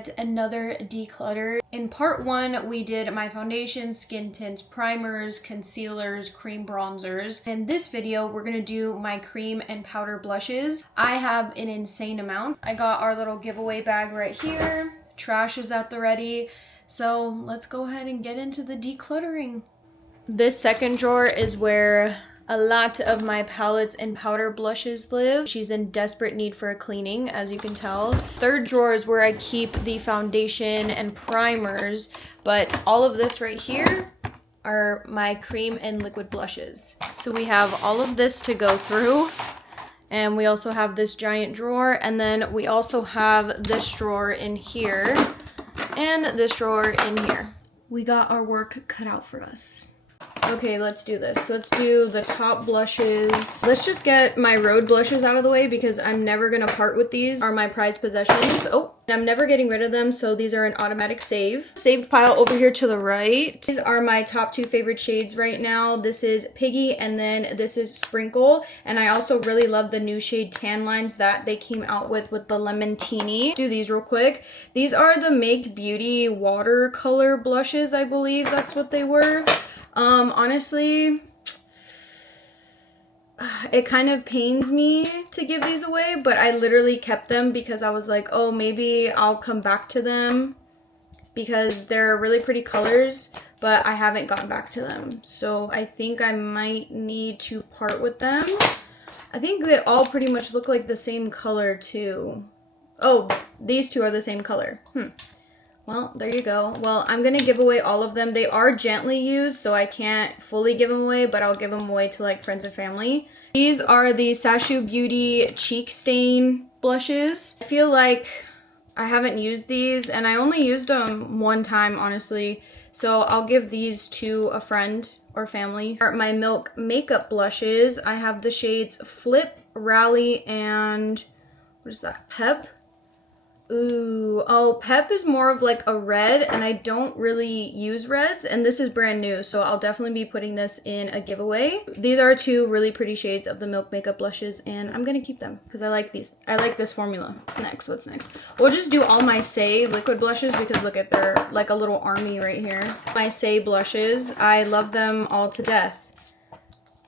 yet another declutter. In part 1, we did my foundation, skin tints, primers, concealers, cream bronzers. In this video, we're gonna do my cream and powder blushes. I have an insane amount. I got our little giveaway bag right here. Trash is at the ready. So let's go ahead and get into the decluttering. This second drawer is where a lot of my palettes and powder blushes live. She's in desperate need for a cleaning, as you can tell. Third drawer is where I keep the foundation and primers, but all of this right here are my cream and liquid blushes. So we have all of this to go through, and we also have this giant drawer, and then we also have this drawer in here, and this drawer in here. We got our work cut out for us. Okay, let's do this. Let's do the top blushes. Let's just get my road blushes out of the way because I'm never gonna part with these. Are my prized possessions. Oh, I'm never getting rid of them, so these are an automatic save. Saved pile over here to the right. These are my top 2 favorite shades right now. This is Piggy and then this is Sprinkle. And I also really love the new shade Tan Lines that they came out with the Lemon Teeny. Do these real quick. These are the Make Beauty watercolor blushes, I believe that's what they were. Honestly, it kind of pains me to give these away, but I literally kept them because I was like, oh, maybe I'll come back to them because they're really pretty colors, but I haven't gotten back to them. So I think I might need to part with them. I think they all pretty much look like the same color too. Oh, these two are the same color. Well, there you go. Well, I'm going to give away all of them. They are gently used, so I can't fully give them away, but I'll give them away to like friends and family. These are the Sashu Beauty Cheek Stain blushes. I feel like I haven't used these, and I only used them one time, honestly. So I'll give these to a friend or family. My Milk makeup blushes. I have the shades Flip, Rally, and what is that? Pep? Ooh, oh, Pep is more of like a red, and I don't really use reds, and this is brand new, so I'll definitely be putting this in a giveaway. These are 2 really pretty shades of the Milk makeup blushes, and I'm gonna keep them because I like these. I like this formula. What's next? What's next? We'll just do all my Say liquid blushes because look at, they're like a little army right here. My Say blushes, I love them all to death.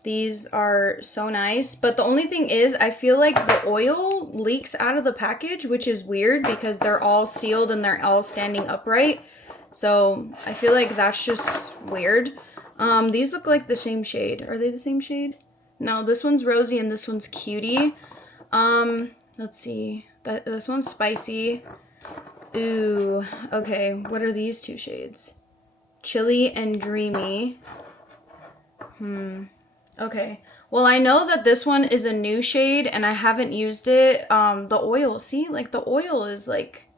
These are so nice, but the only thing is I feel like the oil leaks out of the package, which is weird because they're all sealed and they're all standing upright. So I feel like that's just weird. These look like the same shade. Are they the same shade? No, this one's Rosy and this one's Cutie. Let's see. This one's Spicy. Ooh, okay. What are these 2 shades? Chilly and Dreamy. Okay, well, I know that this one is a new shade and I haven't used it. The oil, see, like the oil is like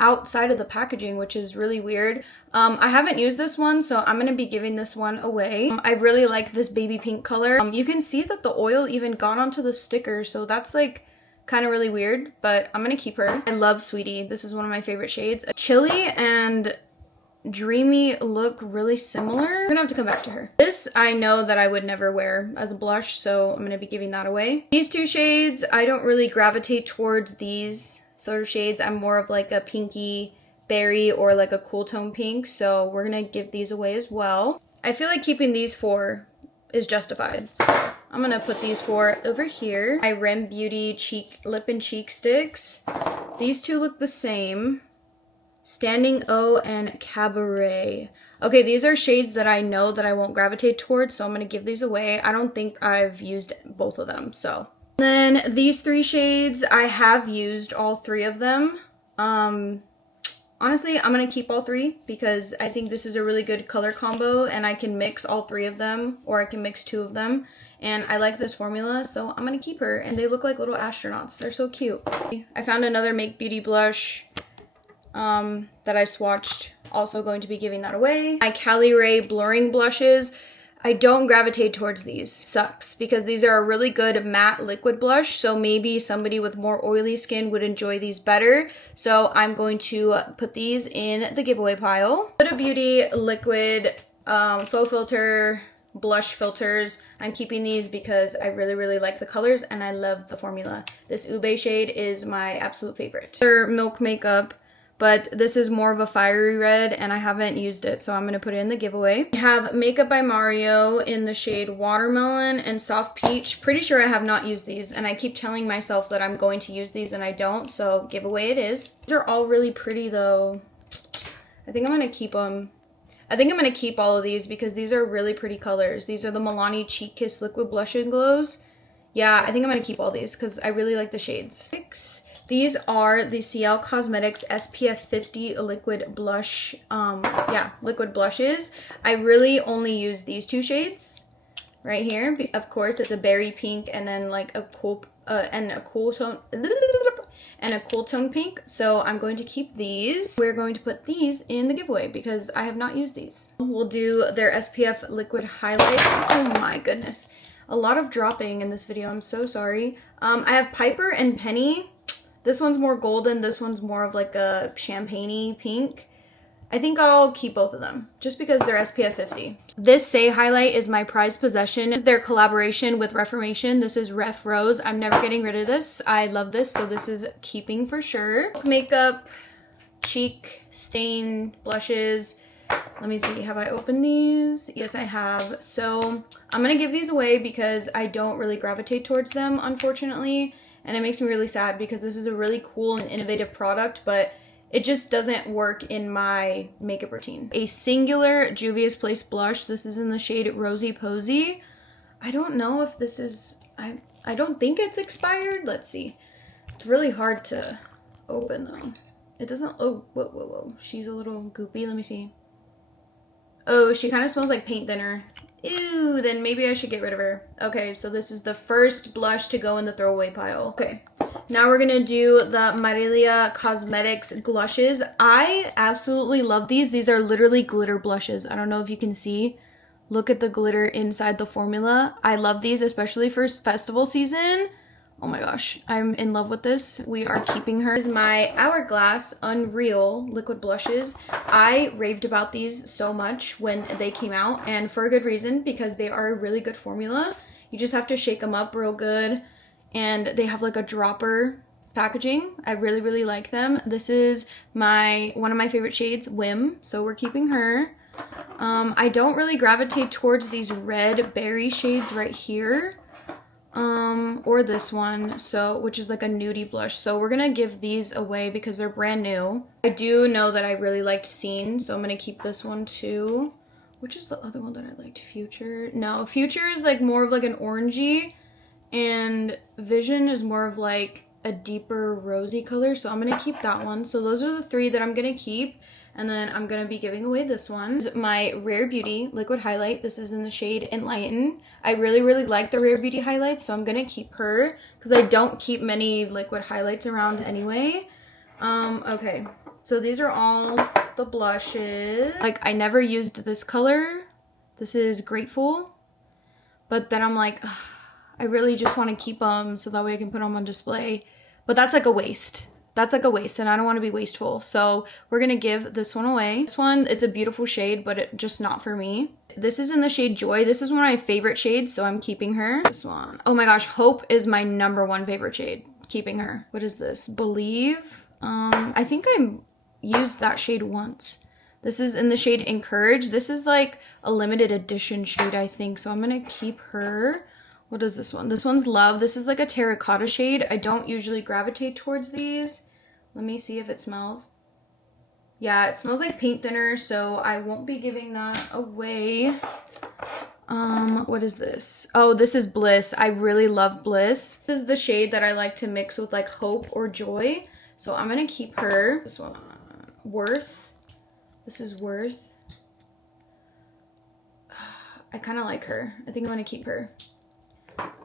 outside of the packaging, which is really weird. I haven't used this one, so I'm gonna be giving this one away. I really like this baby pink color. You can see that the oil even got onto the sticker, so that's like kind of really weird, but I'm gonna keep her. I love Sweetie. This is one of my favorite shades. Chilly and Dreamy look really similar. I'm gonna have to come back to her. This I know that I would never wear as a blush, so I'm gonna be giving that away. These 2 shades, I don't really gravitate towards these sort of shades. I'm more of like a pinky berry or like a cool tone pink, so we're gonna give these away as well. I feel like keeping these 4 is justified, so I'm gonna put these 4 over here. My Rem Beauty lip and cheek sticks. These 2 look the same. Standing O and Cabaret. Okay, these are shades that I know that I won't gravitate towards, so I'm going to give these away. I don't think I've used both of them, so. Then these 3 shades, I have used all 3 of them. Honestly, I'm going to keep all 3 because I think this is a really good color combo and I can mix all 3 of them, or I can mix 2 of them. And I like this formula, so I'm going to keep her. And they look like little astronauts. They're so cute. I found another Make Beauty blush that I swatched, also going to be giving that away. My Cali Ray blurring blushes, I don't gravitate towards these. Sucks, because these are a really good matte liquid blush, so maybe somebody with more oily skin would enjoy these better. So I'm going to put these in the giveaway pile. Huda Beauty liquid faux filter blush filters. I'm keeping these because I really like the colors and I love the formula. This Ube shade is my absolute favorite. Their Milk makeup but this is more of a fiery red and I haven't used it, so I'm going to put it in the giveaway. I have Makeup by Mario in the shade Watermelon and Soft Peach. Pretty sure I have not used these, and I keep telling myself that I'm going to use these and I don't, so giveaway it is. These are all really pretty though. I think I'm going to keep them. I think I'm going to keep all of these because these are really pretty colors. These are the Milani Cheek Kiss Liquid Blush and Glows. Yeah, I think I'm going to keep all these because I really like the shades. These are the CL Cosmetics SPF 50 liquid blush, liquid blushes. I really only use these two shades right here. Of course, it's a berry pink and then like a cool tone pink. So I'm going to keep these. We're going to put these in the giveaway because I have not used these. We'll do their SPF liquid highlights. Oh my goodness. A lot of dropping in this video. I'm so sorry. I have Piper and Penny. This one's more golden. This one's more of like a champagne-y pink. I think I'll keep both of them just because they're SPF 50. This Say highlight is my prized possession. This is their collaboration with Reformation. This is Ref Rose. I'm never getting rid of this. I love this, so this is keeping for sure. Makeup, cheek stain blushes. Let me see, have I opened these? Yes, I have. So I'm gonna give these away because I don't really gravitate towards them, unfortunately. And it makes me really sad because this is a really cool and innovative product, but it just doesn't work in my makeup routine. A Singular Juvia's Place blush. This is in the shade Rosy Posy. I don't know if this is, I don't think it's expired. Let's see. It's really hard to open though. It doesn't, oh, whoa. She's a little goopy, let me see. Oh, she kind of smells like paint thinner. Ew, then maybe I should get rid of her. Okay, so this is the first blush to go in the throwaway pile. Okay, now we're gonna do the Marilia Cosmetics blushes. I absolutely love these. These are literally glitter blushes. I don't know if you can see. Look at the glitter inside the formula. I love these, especially for festival season. Oh my gosh, I'm in love with this. We are keeping her. This is my Hourglass Unreal liquid blushes. I raved about these so much when they came out, and for a good reason, because they are a really good formula. You just have to shake them up real good, and they have like a dropper packaging. I really like them. This is one of my favorite shades, Whim, so we're keeping her. I don't really gravitate towards these red berry shades right here. Or this one, so which is like a nudie blush. So we're gonna give these away because they're brand new. I do know that I really liked Scene, so I'm gonna keep this one too. Which is the other one that I liked? Future? No, Future is like more of like an orangey, and Vision is more of like a deeper rosy color, so I'm gonna keep that one. So those are the three that I'm gonna keep. And then I'm going to be giving away this one. This is my Rare Beauty liquid highlight. This is in the shade Enlighten. I really like the Rare Beauty highlight, so I'm going to keep her because I don't keep many liquid highlights around anyway. Okay, so these are all the blushes. Like, I never used this color. This is Grateful. But then I'm like, ugh, I really just want to keep them so that way I can put them on display. But that's like a waste. That's like a waste, and I don't want to be wasteful. So we're going to give this one away. This one, it's a beautiful shade, but just not for me. This is in the shade Joy. This is one of my favorite shades, so I'm keeping her. This one. Oh my gosh, Hope is my #1 favorite shade. Keeping her. What is this? Believe. I think I used that shade once. This is in the shade Encourage. This is like a limited edition shade, I think, so I'm going to keep her. What is this one? This one's Love. This is like a terracotta shade. I don't usually gravitate towards these. Let me see if it smells. Yeah, it smells like paint thinner, so I won't be giving that away. What is this? Oh, this is Bliss. I really love Bliss. This is the shade that I like to mix with like Hope or Joy. So I'm gonna keep her. This one, Worth. This is Worth. I kind of like her. I think I'm gonna keep her.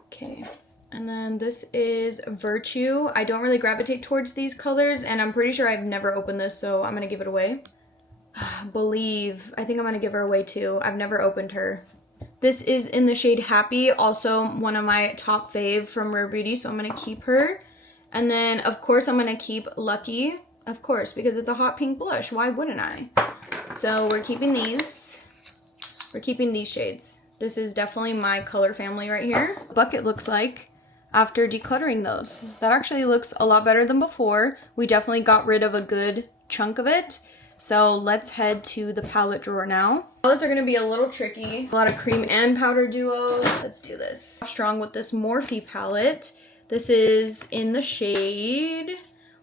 Okay, and then this is Virtue. I don't really gravitate towards these colors, and I'm pretty sure I've never opened this, so I'm gonna give it away. Believe. I think I'm gonna give her away too. I've never opened her. This is in the shade Happy, also one of my top fave from Rare Beauty, so I'm gonna keep her. And then, of course, I'm gonna keep Lucky, of course, because it's a hot pink blush. Why wouldn't I? So we're keeping these. We're keeping these shades. This is definitely my color family right here. Bucket looks like after decluttering those. That actually looks a lot better than before. We definitely got rid of a good chunk of it. So let's head to the palette drawer now. Palettes are gonna be a little tricky. A lot of cream and powder duos. Let's do this. Strong with this Morphe palette. This is in the shade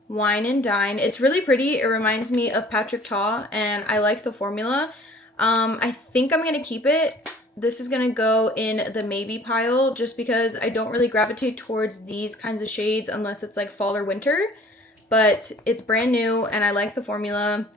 Wine and Dine. It's really pretty. It reminds me of Patrick Ta, and I like the formula. I think I'm gonna keep it. This is gonna go in the maybe pile just because I don't really gravitate towards these kinds of shades unless it's like fall or winter. But it's brand new and I like the formula.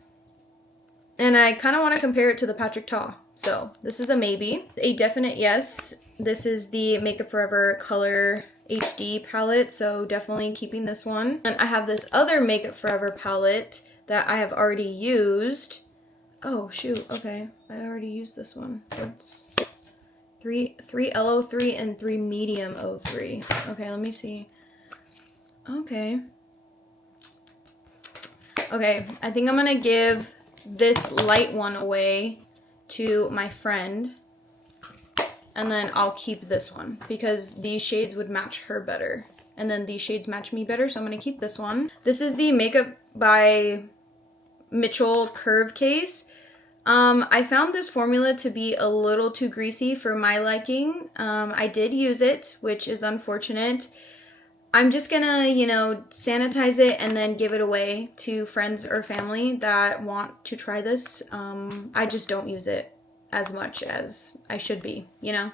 And I kind of want to compare it to the Patrick Ta. So this is a maybe. A definite yes. This is the Makeup Forever Color HD palette, so definitely keeping this one. And I have this other Makeup Forever palette that I have already used. Oh shoot, okay. I already used this one. It's 3 L03 and 3 medium 03. Okay, let me see. Okay. Okay, I think I'm gonna give this light one away to my friend. And then I'll keep this one because these shades would match her better. And then these shades match me better, so I'm gonna keep this one. This is the Makeup by Mitchell Curve Case. I found this formula to be a little too greasy for my liking. I did use it, which is unfortunate. I'm just gonna, you know, sanitize it and then give it away to friends or family that want to try this. I just don't use it as much as I should be, you know?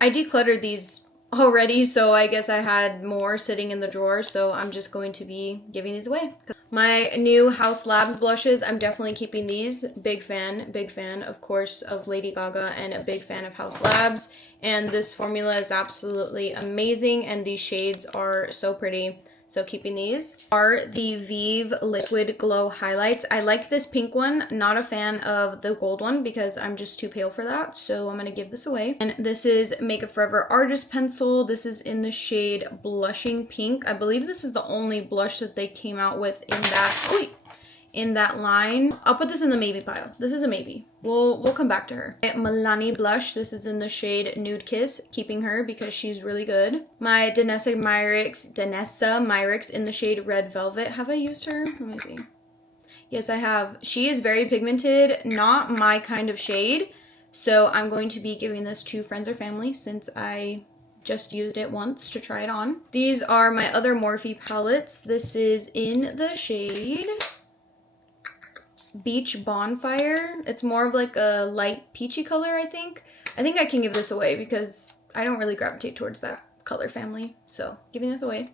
I decluttered these already, so I guess I had more sitting in the drawer, so I'm just going to be giving these away. My new House Labs blushes, I'm definitely keeping these. Big fan, of course, of Lady Gaga and a big fan of House Labs. And this formula is absolutely amazing, and these shades are so pretty. So keeping these are the Vive Liquid Glow Highlights. I like this pink one, not a fan of the gold one because I'm just too pale for that. So I'm gonna give this away. And this is Makeup Forever Artist Pencil. This is in the shade Blushing Pink. I believe this is the only blush that they came out with in that line. I'll put this in the maybe pile. This is a maybe. We'll come back to her. Milani blush. This is in the shade Nude Kiss, keeping her because she's really good. My Danessa Myricks in the shade Red Velvet. Have I used her? Let me see. Yes, I have. She is very pigmented, not my kind of shade. So I'm going to be giving this to friends or family since I just used it once to try it on. These are my other Morphe palettes. This is in the shade Beach Bonfire. It's more of like a light peachy color, I think. I think I can give this away because I don't really gravitate towards that color family. So giving this away.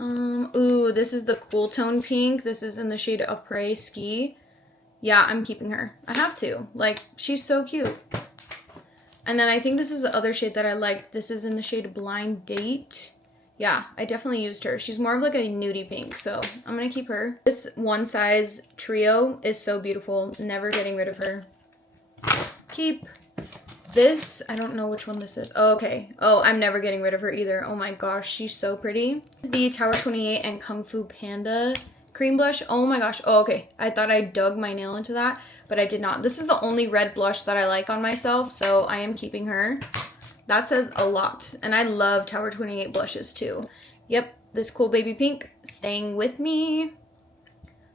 Ooh, this is the Cool Tone Pink. This is in the shade Après Ski. Yeah, I'm keeping her. I have to. Like, she's so cute. And then I think this is the other shade that I like. This is in the shade Blind Date. Yeah, I definitely used her. She's more of like a nudie pink, so I'm gonna keep her. This One Size Trio is so beautiful. Never getting rid of her. Keep. This, I don't know which one this is. Oh, okay. Oh, I'm never getting rid of her either. Oh my gosh, she's so pretty. This is the Tower 28 and Kung Fu Panda cream blush. Oh my gosh. Oh, okay. I thought I dug my nail into that, but I did not. This is the only red blush that I like on myself, so I am keeping her. That says a lot. And I love Tower 28 blushes too. Yep, this Cool Baby Pink staying with me.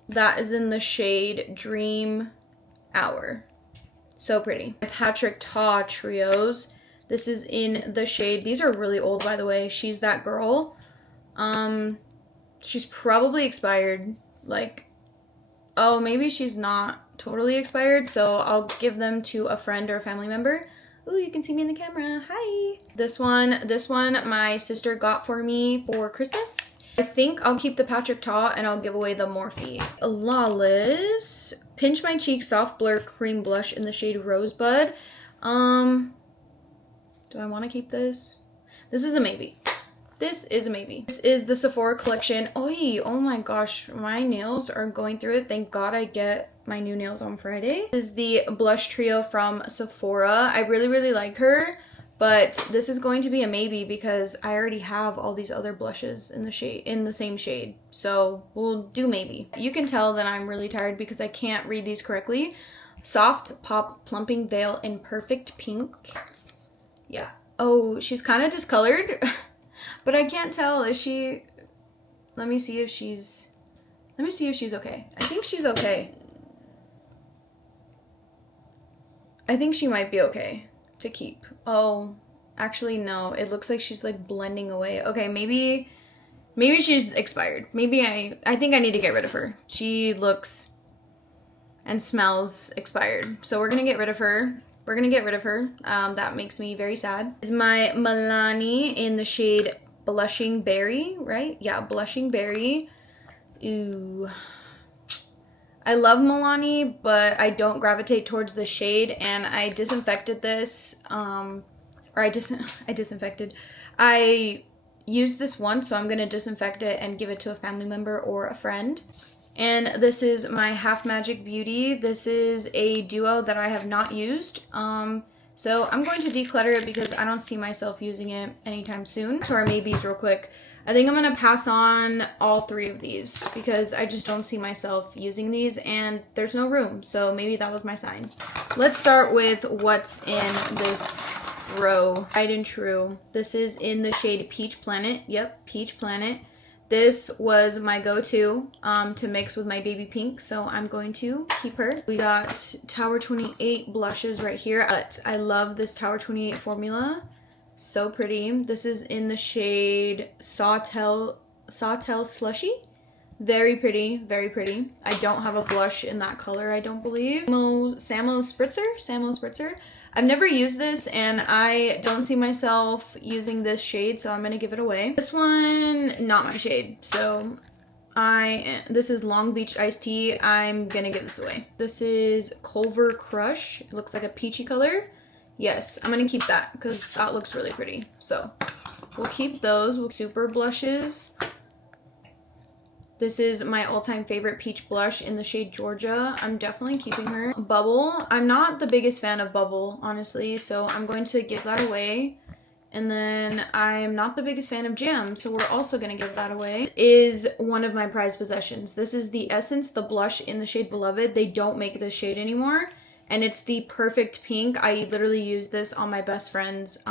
That is in the shade Dream Hour. So pretty. Patrick Ta Trios. This is in the shade, these are really old by the way, She's That Girl. She's probably expired. Like, oh, maybe she's not totally expired, so I'll give them to a friend or a family member. Ooh, you can see me in the camera. Hi. This one my sister got for me for Christmas. I think I'll keep the Patrick Ta and I'll give away the Morphe. Lawless Pinch My Cheek Soft Blur Cream Blush in the shade Rosebud. Do I want to keep this? This is a maybe. This is a maybe. This is the Sephora collection. Oh my gosh, my nails are going through it. Thank God I get my new nails on Friday. This is the blush trio from Sephora. I really like her, but this is going to be a maybe because I already have all these other blushes in the same shade. So we'll do maybe. You can tell that I'm really tired because I can't read these correctly. Soft Pop Plumping Veil in Perfect Pink. Yeah. Oh, she's kind of discolored. But I can't tell, is she, let me see if she's okay. I think she's okay. I think she might be okay to keep. Oh, actually no. It looks like she's like blending away. Okay, maybe she's expired. Maybe I think I need to get rid of her. She looks and smells expired. So we're gonna get rid of her. We're gonna get rid of her. That makes me very sad. This is my Milani in the shade Blushing Berry, right? Yeah, Blushing Berry. Ooh. I love Milani, but I don't gravitate towards the shade, and I disinfected this, I disinfected. I used this once, so I'm going to disinfect it and give it to a family member or a friend. And this is my Half Magic Beauty. This is a duo that I have not used. So I'm going to declutter it because I don't see myself using it anytime soon. To our maybes real quick. I think I'm going to pass on all 3 of these because I just don't see myself using these and there's no room. So maybe that was my sign. Let's start with what's in this row. Tried and true. This is in the shade Peach Planet. Yep, Peach Planet. This was my go-to to mix with my baby pink, so I'm going to keep her. We got Tower 28 blushes right here. But I love this Tower 28 formula. So pretty. This is in the shade Sawtell Slushy. Very pretty, very pretty. I don't have a blush in that color, I don't believe. Samo Spritzer. I've never used this and I don't see myself using this shade, so I'm gonna give it away. This one, not my shade, so this is Long Beach Iced Tea. I'm gonna give this away. This is Culver Crush. It looks like a peachy color. Yes, I'm gonna keep that because that looks really pretty. So we'll keep those. Super blushes. This is my all-time favorite peach blush in the shade Georgia. I'm definitely keeping her. Bubble. I'm not the biggest fan of Bubble, honestly, so I'm going to give that away. And then I'm not the biggest fan of Jam, so we're also gonna give that away. This is one of my prized possessions. This is the Essence, the blush in the shade Beloved. They don't make this shade anymore. And it's the perfect pink. I literally used this on my best friend's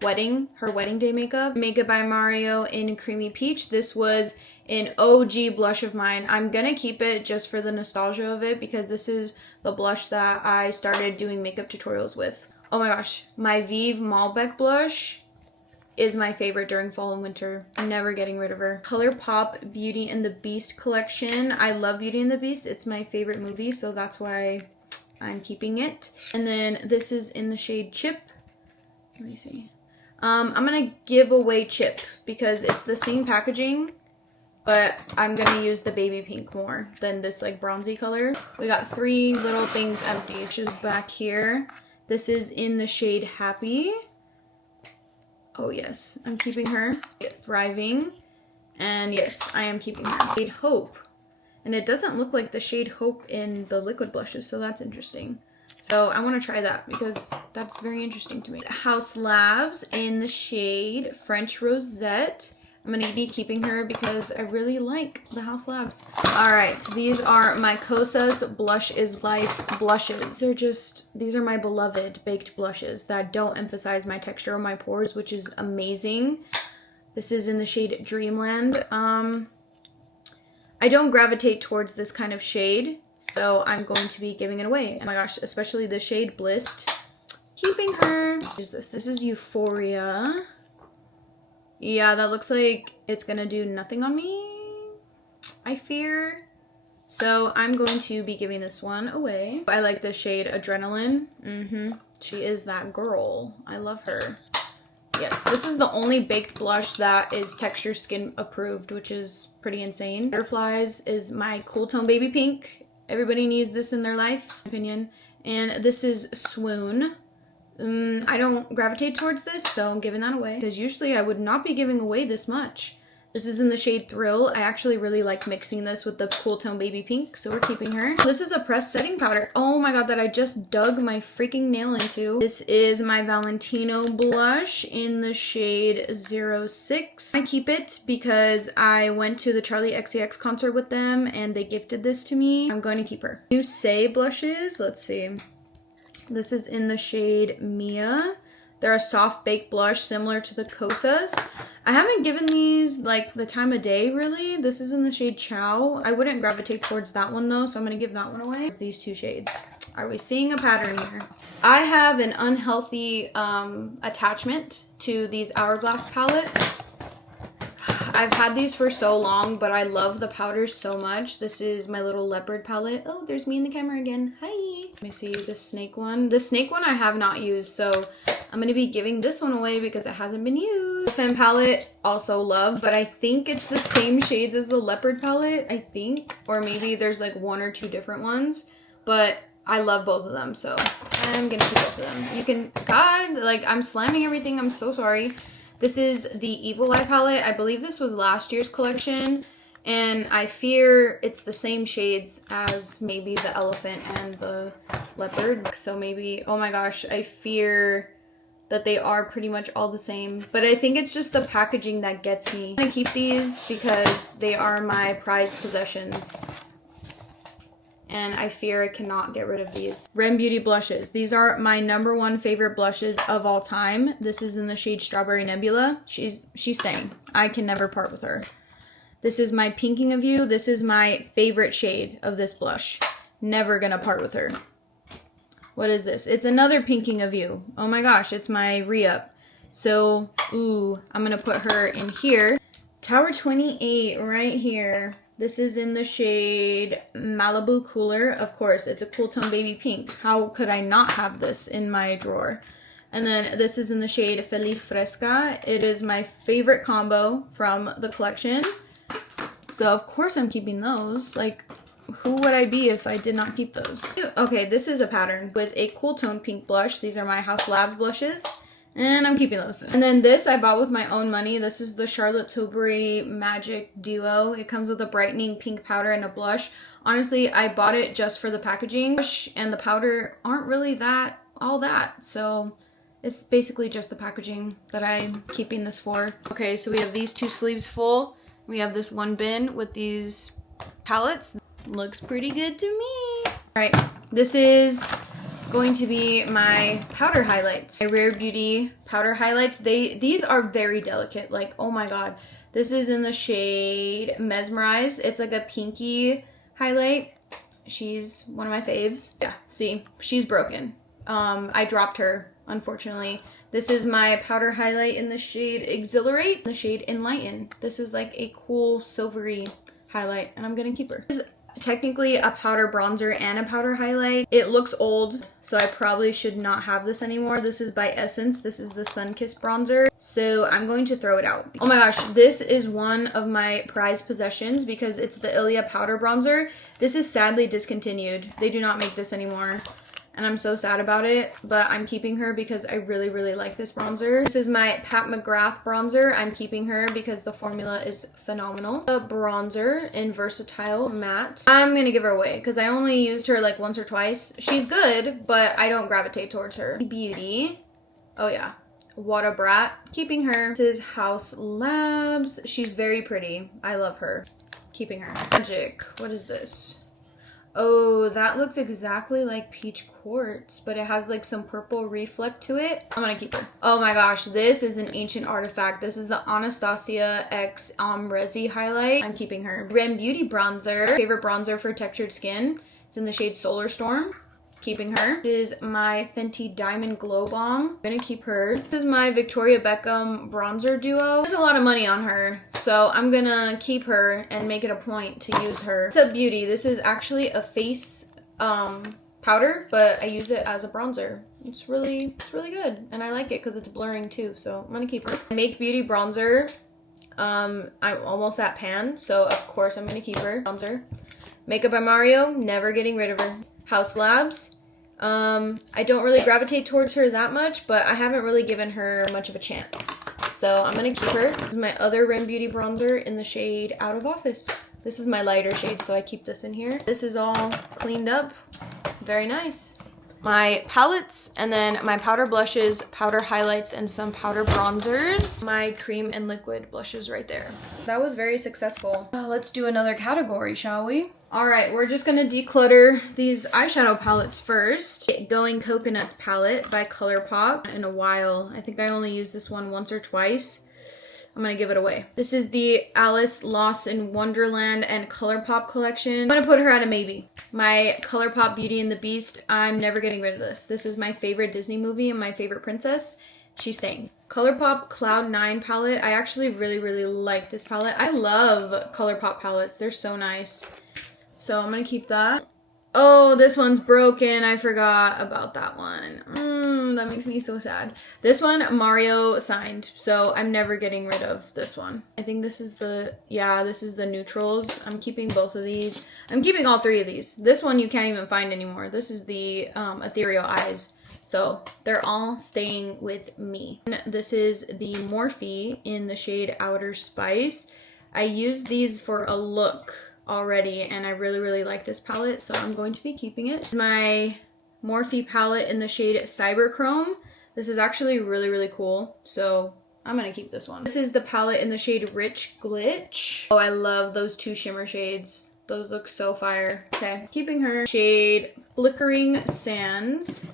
wedding, her wedding day makeup. Makeup by Mario in Creamy Peach. This was an OG blush of mine. I'm gonna keep it just for the nostalgia of it because this is the blush that I started doing makeup tutorials with. Oh my gosh, my Vive Malbec blush is my favorite during fall and winter. I'm never getting rid of her. ColourPop Beauty and the Beast collection. I love Beauty and the Beast. It's my favorite movie, so that's why I'm keeping it. And then this is in the shade Chip. Let me see. I'm gonna give away Chip because it's the same packaging, but I'm gonna use the baby pink more than this like bronzy color. We got 3 little things empty. It's just back here. This is in the shade Happy. Oh yes, I'm keeping her. Thriving. And yes, I am keeping her. Shade Hope. And it doesn't look like the shade Hope in the liquid blushes, so that's interesting. So I want to try that because that's very interesting to me. House Labs in the shade French Rosette. I'm going to be keeping her because I really like the House Labs. Alright, these are my Kosas Blush is Life blushes. These are my beloved baked blushes that don't emphasize my texture or my pores, which is amazing. This is in the shade Dreamland. I don't gravitate towards this kind of shade, so I'm going to be giving it away. Oh my gosh, especially the shade Blissed. Keeping her. What is this? This is Euphoria. Yeah, that looks like it's gonna do nothing on me, I fear. So I'm going to be giving this one away. I like the shade Adrenaline. She is that girl. I love her. Yes, this is the only baked blush that is texture skin approved, which is pretty insane. Butterflies is my Cool Tone Baby Pink. Everybody needs this in their life, in my opinion. And this is Swoon. I don't gravitate towards this, so I'm giving that away. Because usually I would not be giving away this much. This is in the shade Thrill. I actually really like mixing this with the Cool Tone Baby Pink, so we're keeping her. This is a pressed setting powder. Oh my god, that I just dug my freaking nail into. This is my Valentino blush in the shade 06. I keep it because I went to the Charlie XCX concert with them and they gifted this to me. I'm going to keep her. New Say blushes. Let's see. This is in the shade Mia. They're a soft baked blush similar to the Kosas. I haven't given these like the time of day really. This is in the shade Chow. I wouldn't gravitate towards that one though, so I'm gonna give that one away. It's these 2 shades. Are we seeing a pattern here? I have an unhealthy attachment to these Hourglass palettes. I've had these for so long, but I love the powders so much. This is my little leopard palette. Oh, there's me in the camera again. Hi. Let me see the snake one. The snake one I have not used, so I'm going to be giving this one away because it hasn't been used. Fan palette, also love, but I think it's the same shades as the leopard palette, I think. Or maybe there's like 1 or 2 different ones, but I love both of them, so I'm going to keep both of them. You can, God, like I'm slamming everything. I'm so sorry. This is the Evil Eye palette. I believe this was last year's collection, and I fear it's the same shades as maybe the elephant and the leopard. So maybe, oh my gosh, I fear that they are pretty much all the same. But I think it's just the packaging that gets me. I'm gonna keep these because they are my prized possessions. And I fear I cannot get rid of these. Rem Beauty blushes. These are my #1 favorite blushes of all time. This is in the shade Strawberry Nebula. She's staying. I can never part with her. This is my Pinking of You. This is my favorite shade of this blush. Never gonna part with her. What is this? It's another Pinking of You. Oh my gosh, it's my re-up. So, ooh, I'm gonna put her in here. Tower 28 right here. This is in the shade Malibu Cooler. Of course, it's a cool tone baby pink. How could I not have this in my drawer? And then this is in the shade Feliz Fresca. It is my favorite combo from the collection. So of course I'm keeping those. Like, who would I be if I did not keep those? Okay, this is a pattern with a cool tone pink blush. These are my House Labs blushes. And I'm keeping those. And then this I bought with my own money. This is the Charlotte Tilbury Magic Duo. It comes with a brightening pink powder and a blush. Honestly, I bought it just for the packaging. And the powder aren't really all that. So it's basically just the packaging that I'm keeping this for. Okay, so we have these 2 sleeves full. We have this 1 bin with these palettes. Looks pretty good to me. All right, this is going to be my powder highlights. My Rare Beauty powder highlights. These are very delicate. Like, oh my god. This is in the shade Mesmerize. It's like a pinky highlight. She's one of my faves. Yeah, see, she's broken. I dropped her, unfortunately. This is my powder highlight in the shade Exhilarate, the shade Enlighten. This is like a cool silvery highlight, and I'm gonna keep her. This is technically a powder bronzer and a powder highlight. It looks old, so I probably should not have this anymore. This is by Essence. This is the Sunkissed bronzer, so I'm going to throw it out. Oh my gosh, this is one of my prized possessions because it's the Ilia powder bronzer. This is sadly discontinued. They do not make this anymore, and I'm so sad about it, but I'm keeping her because I really, really like this bronzer. This is my Pat McGrath bronzer. I'm keeping her because the formula is phenomenal. The bronzer in Versatile Matte. I'm gonna give her away because I only used her like once or twice. She's good, but I don't gravitate towards her. Beauty. Oh yeah. What a Brat. Keeping her. This is House Labs. She's very pretty. I love her. Keeping her. Magic. What is this? Oh, that looks exactly like Peach Quartz, but it has like some purple reflect to it. I'm gonna keep her. Oh my gosh, this is an ancient artifact. This is the Anastasia X Resi highlight. I'm keeping her. Rem Beauty bronzer. Favorite bronzer for textured skin. It's in the shade Solar Storm. Keeping her. This is my Fenty Diamond Glow Bomb. I'm gonna keep her. This is my Victoria Beckham bronzer duo. There's a lot of money on her, so I'm gonna keep her and make it a point to use her. It's a beauty. This is actually a face powder, but I use it as a bronzer. It's really good, and I like it because it's blurring too, so I'm gonna keep her. Make Beauty bronzer. I'm almost at pan, so of course I'm gonna keep her. Bronzer. Makeup by Mario. Never getting rid of her. House Labs. I don't really gravitate towards her that much, but I haven't really given her much of a chance. So I'm gonna keep her. This is my other Rem Beauty bronzer in the shade Out of Office. This is my lighter shade, so I keep this in here. This is all cleaned up. Very nice. My palettes, and then my powder blushes, powder highlights, and some powder bronzers. My cream and liquid blushes right there. That was very successful. Let's do another category, shall we? Alright, we're just gonna declutter these eyeshadow palettes first. Going Coconuts palette by ColourPop. In a while. I think I only used this one once or twice. I'm gonna give it away. This is the Alice Lost in Wonderland and ColourPop collection. I'm gonna put her at a maybe. My ColourPop Beauty and the Beast, I'm never getting rid of this. This is my favorite Disney movie and my favorite princess. She's staying. ColourPop Cloud 9 palette. I actually really like this palette. I love ColourPop palettes. They're so nice. So I'm gonna keep that. Oh, this one's broken. I forgot about that one. That makes me so sad. This one, Mario signed, so I'm never getting rid of this one. I think this is the, yeah, this is the neutrals. I'm keeping both of these. I'm keeping all three of these. This one you can't even find anymore. This is the Ethereal Eyes. So they're all staying with me. This is the Morphe in the shade Outer Spice. I used these for a look already and I really like this palette, so I'm going to be keeping it. My Morphe palette in the shade Cyberchrome. This is actually really cool, so I'm gonna keep this one. This is the palette in the shade Rich Glitch. Oh, I love those two shimmer shades. Those look so fire. Okay, keeping her. Shade Flickering Sands.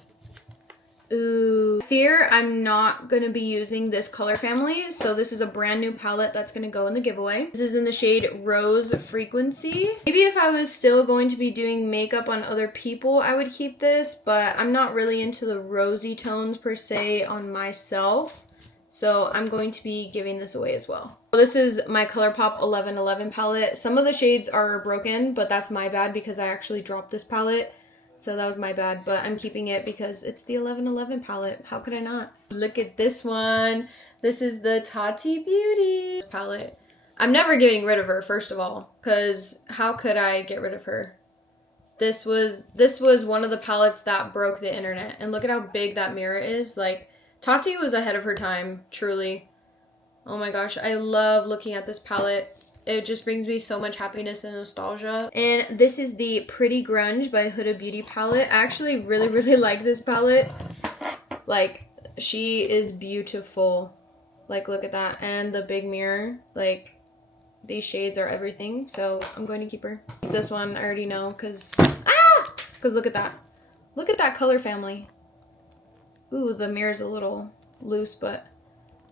Ooh, fear I'm not gonna be using this color family, so this is a brand new palette that's gonna go in the giveaway. This is in the shade Rose Frequency. Maybe if I was still going to be doing makeup on other people, I would keep this, but I'm not really into the rosy tones per se on myself, so I'm going to be giving this away as well. This is my ColourPop 1111 palette. Some of the shades are broken, but that's my bad because I actually dropped this palette. So that was my bad, but I'm keeping it because it's the 1111 palette. How could I not? Look at this one. This is the Tati Beauty palette. I'm never getting rid of her, first of all, because how could I get rid of her? This was one of the palettes that broke the internet. And look at how big that mirror is. Like, Tati was ahead of her time, truly. Oh my gosh, I love looking at this palette. It just brings me so much happiness and nostalgia. And this is the Pretty Grunge by Huda Beauty palette. I actually really like this palette. Like, she is beautiful. Like, look at that. And the big mirror. Like, these shades are everything. So I'm going to keep her. This one I already know because look at that. Look at that color family. Ooh, the mirror's a little loose, but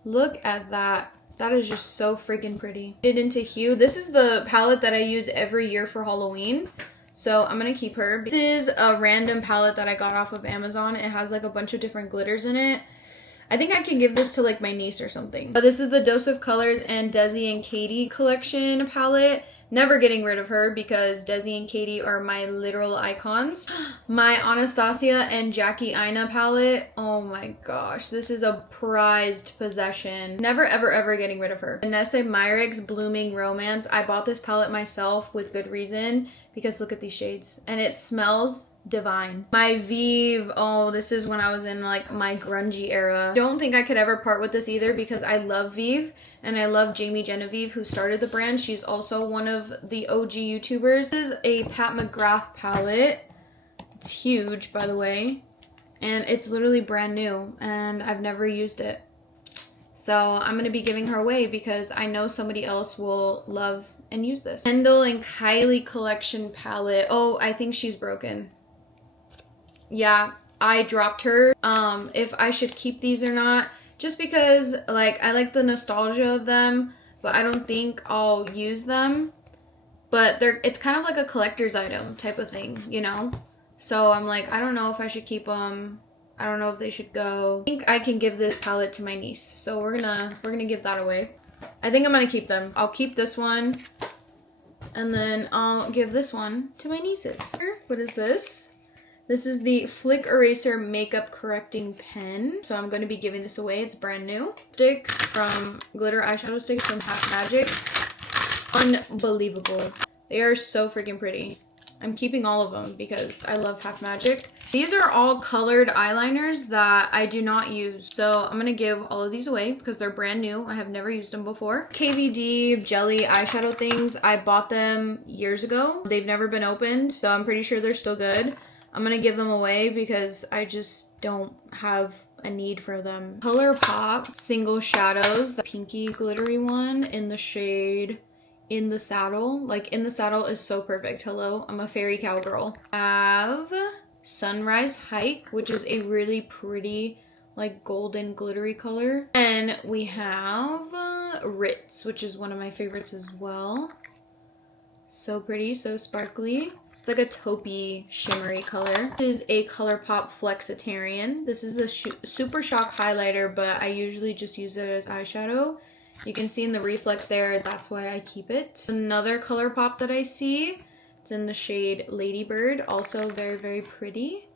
look at that. That is just so freaking pretty. Get into Hue. This is the palette that I use every year for Halloween. So I'm gonna keep her. This is a random palette that I got off of Amazon. It has like a bunch of different glitters in it. I think I can give this to like my niece or something. But this is the Dose of Colors and Desi and Katie collection palette. Never getting rid of her because Desi and Katie are my literal icons. My Anastasia and Jackie Aina palette. Oh my gosh, this is a prized possession. Never ever getting rid of her. Vanessa Myricks Blooming Romance. I bought this palette myself with good reason because look at these shades and it smells divine. My Vive, oh, this is when I was in like my grungy era. Don't think I could ever part with this either because I love Vive and I love Jamie Genevieve who started the brand. She's also one of the OG YouTubers. This is a Pat McGrath palette. It's huge, by the way, and it's literally brand new and I've never used it. So I'm gonna be giving her away because I know somebody else will love and use this. Kendall and Kylie collection palette. Oh, I think she's broken. Yeah, I dropped her. If I should keep these or not, just because like I like the nostalgia of them, but I don't think I'll use them. But it's kind of like a collector's item type of thing, you know? So I'm like, I don't know if I should keep them. I don't know if they should go. I think I can give this palette to my niece. So we're gonna give that away. I think I'm gonna keep them. I'll keep this one and then I'll give this one to my nieces. What is this? This is the Flick Eraser Makeup Correcting Pen. So I'm going to be giving this away. It's brand new. Sticks from glitter eyeshadow sticks from Half Magic. Unbelievable. They are so freaking pretty. I'm keeping all of them because I love Half Magic. These are all colored eyeliners that I do not use. So I'm going to give all of these away because they're brand new. I have never used them before. KVD jelly eyeshadow things. I bought them years ago. They've never been opened, so I'm pretty sure they're still good. I'm gonna give them away because I just don't have a need for them. ColourPop Single Shadows, the pinky glittery one in the shade In the Saddle. Like, In the Saddle is so perfect. Hello, I'm a fairy cowgirl. I have Sunrise Hike, which is a really pretty like golden glittery color. And we have Ritz, which is one of my favorites as well. So pretty, so sparkly. It's like a taupey shimmery color. This is a ColourPop Flexitarian. This is a Super Shock highlighter, but I usually just use it as eyeshadow. You can see in the reflect there, that's why I keep it. Another ColourPop that I see, it's in the shade Ladybird. Also very, very pretty.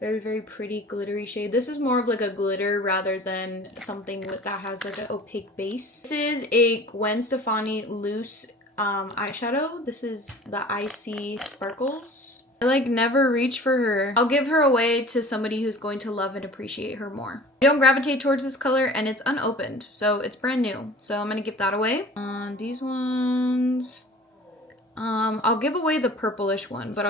Very, very pretty glittery shade. This is more of like a glitter rather than something that has like an opaque base. This is a Gwen Stefani loose eyeshadow. This is the Icy Sparkles. I like never reach for her. I'll give her away to somebody who's going to love and appreciate her more. I don't gravitate towards this color and it's unopened, so it's brand new. So I'm gonna give that away. These ones, I'll give away the purplish one, but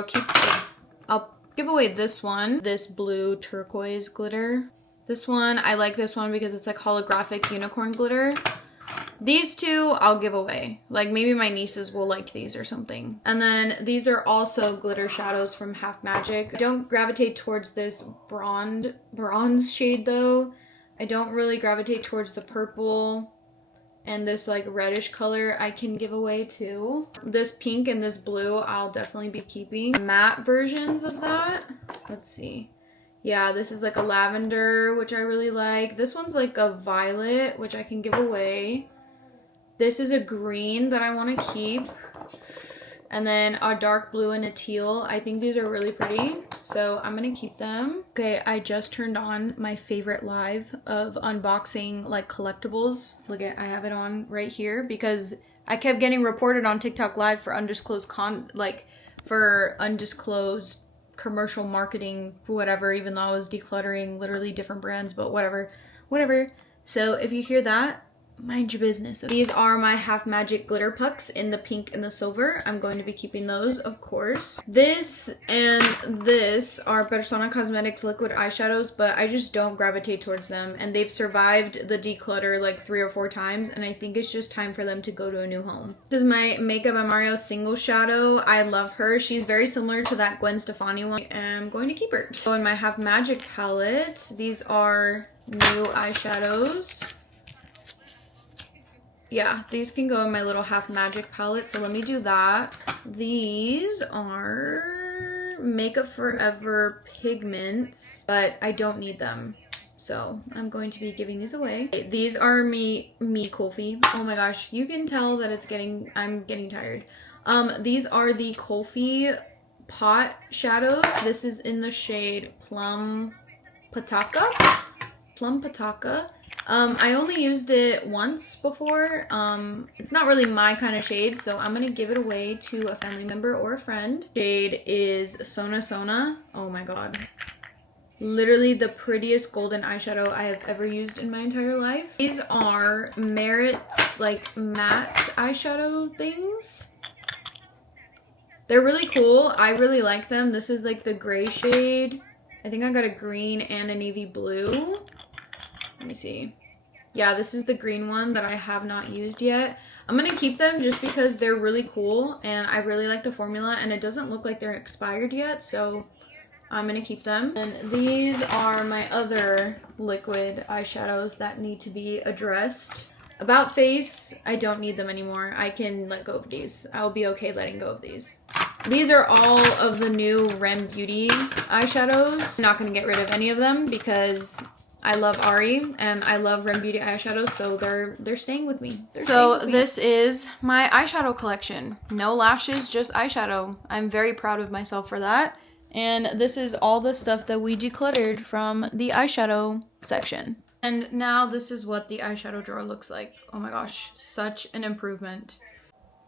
I'll give away this one, this blue turquoise glitter. This one, I like this one because it's like holographic unicorn glitter. These two I'll give away. Like maybe my nieces will like these or something. And then these are also glitter shadows from Half Magic. I don't gravitate towards this bronze shade though. I don't really gravitate towards the purple and this like reddish color I can give away too. This pink and this blue I'll definitely be keeping. Matte versions of that. Let's see. Yeah, this is like a lavender, which I really like. This one's like a violet, which I can give away. This is a green that I want to keep. And then a dark blue and a teal. I think these are really pretty, so I'm gonna keep them. Okay, I just turned on my favorite live of unboxing like collectibles. Look at, I have it on right here because I kept getting reported on TikTok Live for undisclosed commercial marketing, whatever, even though I was decluttering literally different brands, but whatever. So if you hear that, mind your business. These are my Half Magic glitter pucks in the pink and the silver. I'm going to be keeping those, of course. This and this are Persona Cosmetics liquid eyeshadows, but I just don't gravitate towards them, and they've survived the declutter like 3 or 4 times, and I think it's just time for them to go to a new home. This is my Makeup by Mario single shadow. I love her. She's very similar to that Gwen Stefani one. I'm going to keep her. So in my Half Magic palette, these are new eyeshadows. Yeah, these can go in my little Half Magic palette, so let me do that. These are Makeup Forever pigments, but I don't need them, so I'm going to be giving these away. These are me Kulfi. Oh my gosh, you can tell that I'm getting tired. These are the Kulfi pot shadows. This is in the shade Plum Pataka. I only used it once before. It's not really my kind of shade, so I'm gonna give it away to a family member or a friend. Shade is Sona Sona. Oh my god. Literally the prettiest golden eyeshadow I have ever used in my entire life. These are Merit's like matte eyeshadow things. They're really cool. I really like them. This is like the gray shade. I think I got a green and a navy blue. Let me see. Yeah, this is the green one that I have not used yet. I'm gonna keep them just because they're really cool and I really like the formula, and it doesn't look like they're expired yet, so I'm gonna keep them. And these are my other liquid eyeshadows that need to be addressed. About Face, I don't need them anymore. I can let go of these. I'll be okay letting go of these. These are all of the new Rem Beauty eyeshadows. I'm not gonna get rid of any of them because I love Ari and I love Rem Beauty eyeshadows, so they're staying with me. This is my eyeshadow collection. No lashes, just eyeshadow. I'm very proud of myself for that. And this is all the stuff that we decluttered from the eyeshadow section. And now this is what the eyeshadow drawer looks like. Oh my gosh, such an improvement.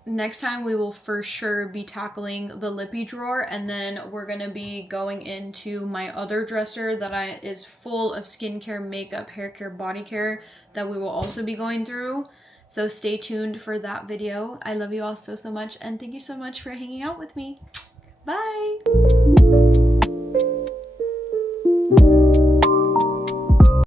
Next time we will for sure be tackling the lippy drawer, and then we're gonna be going into my other dresser that is full of skincare, makeup, hair care, body care that we will also be going through. So stay tuned for that video. I love you all so much, and thank you so much for hanging out with me. Bye!